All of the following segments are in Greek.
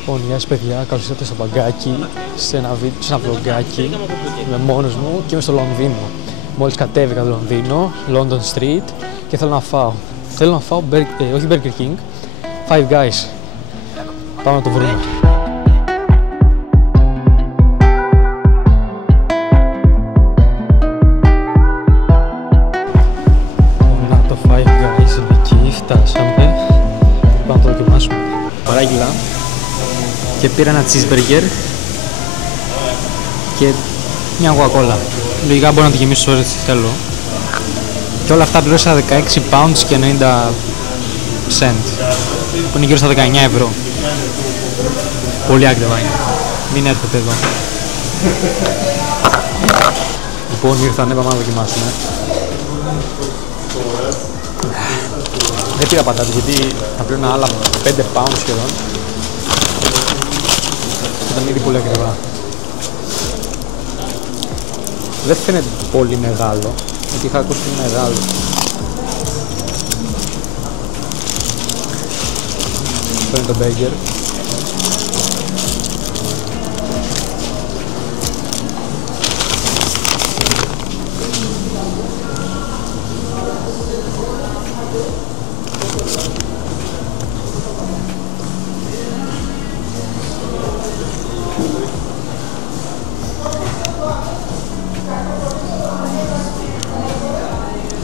Λοιπόν, γεια σας παιδιά, καλώς ήρθατε στο μπαγκάκι, σε ένα vlogάκι. Είμαι μόνος μου και είμαι στο Λονδίνο. Μόλις κατέβηκα το Λονδίνο, London Street και θέλω να φάω. Θέλω να φάω, όχι Burger King, Five Guys. Πάμε να το βρούμε. Να το Five Guys είναι εκεί, φτάσαμε. Πάμε να το δοκιμάσουμε. Παράγγειλα και πήρα ένα cheeseburger και μια Coca-Cola. Λογικά μπορώ να τη γεμίσω ώρες θέλω. Και όλα αυτά πλήρωσα 16 pounds και 90 cent, που είναι γύρω στα 19 ευρώ. Πολύ ακριβά είναι. Μην έρθετε εδώ. Λοιπόν, ήρθανε, πάμε να δοκιμάσουμε. Δεν πήρα πατάτες γιατί θα πλήρωνα άλλα 5 pounds σχεδόν. Ήταν ήδη πολύ ακριβά. Δεν φαίνεται πολύ μεγάλο, γιατί είχα ακούσει ότι είναι μεγάλο. Αυτό είναι το burger.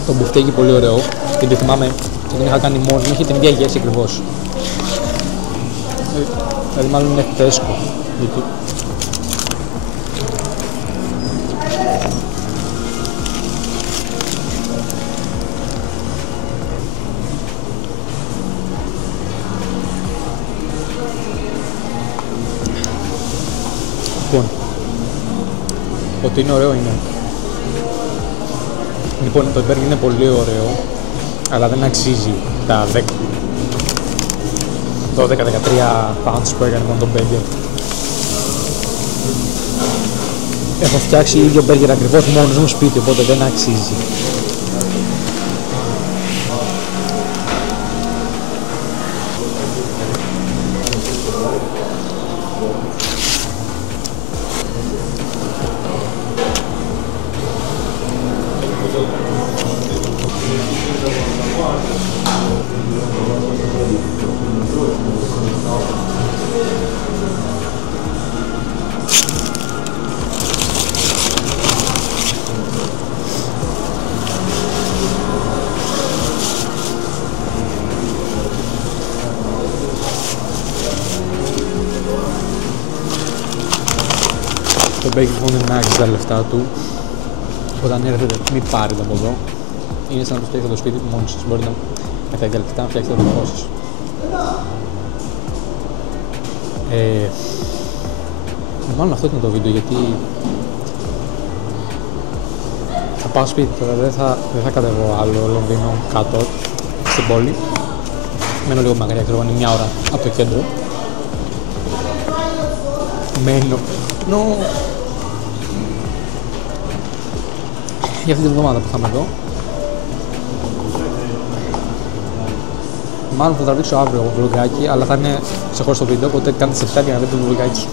Το μπουφτέκι πολύ ωραίο, γιατί θυμάμαι και την είχα κάνει μόνος μου, είχε την ίδια γεύση ακριβώς. Δηλαδή μάλλον είναι φρέσκο. Λοιπόν, ότι είναι ωραίο είναι. Λοιπόν, το burger είναι πολύ ωραίο, αλλά δεν αξίζει τα 12-13 pounds που έκανε μόνο το burger. Έχω φτιάξει ίδιο burger ακριβώς μόνος μου σπίτι, οπότε δεν αξίζει. Το burger λοιπόν δεν άξιζε τα λεφτά του. Όταν έρθετε, μην πάρετε από εδώ. Είναι σαν να το φτιάξετε το σπίτι του μόνοι σας. Μπορείτε με τα ίδια λεφτά να φτιάξετε το δικό σας. Μάλλον αυτό ήταν το βίντεο, γιατί θα πάω σπίτι τώρα, δεν θα κατεβώ άλλο Λονδίνο κάτω στην πόλη. Μένω λίγο μακριά, ξέρω, είναι μια ώρα από το κέντρο. Μένω. Για αυτή την εβδομάδα που θα είμαι εδώ. Μάλλον θα τραβήξω αύριο vlogάκι, αλλά θα είναι ξεχωριστό βίντεο, οπότε κάντε subscribe για να δείτε το vlogάκι.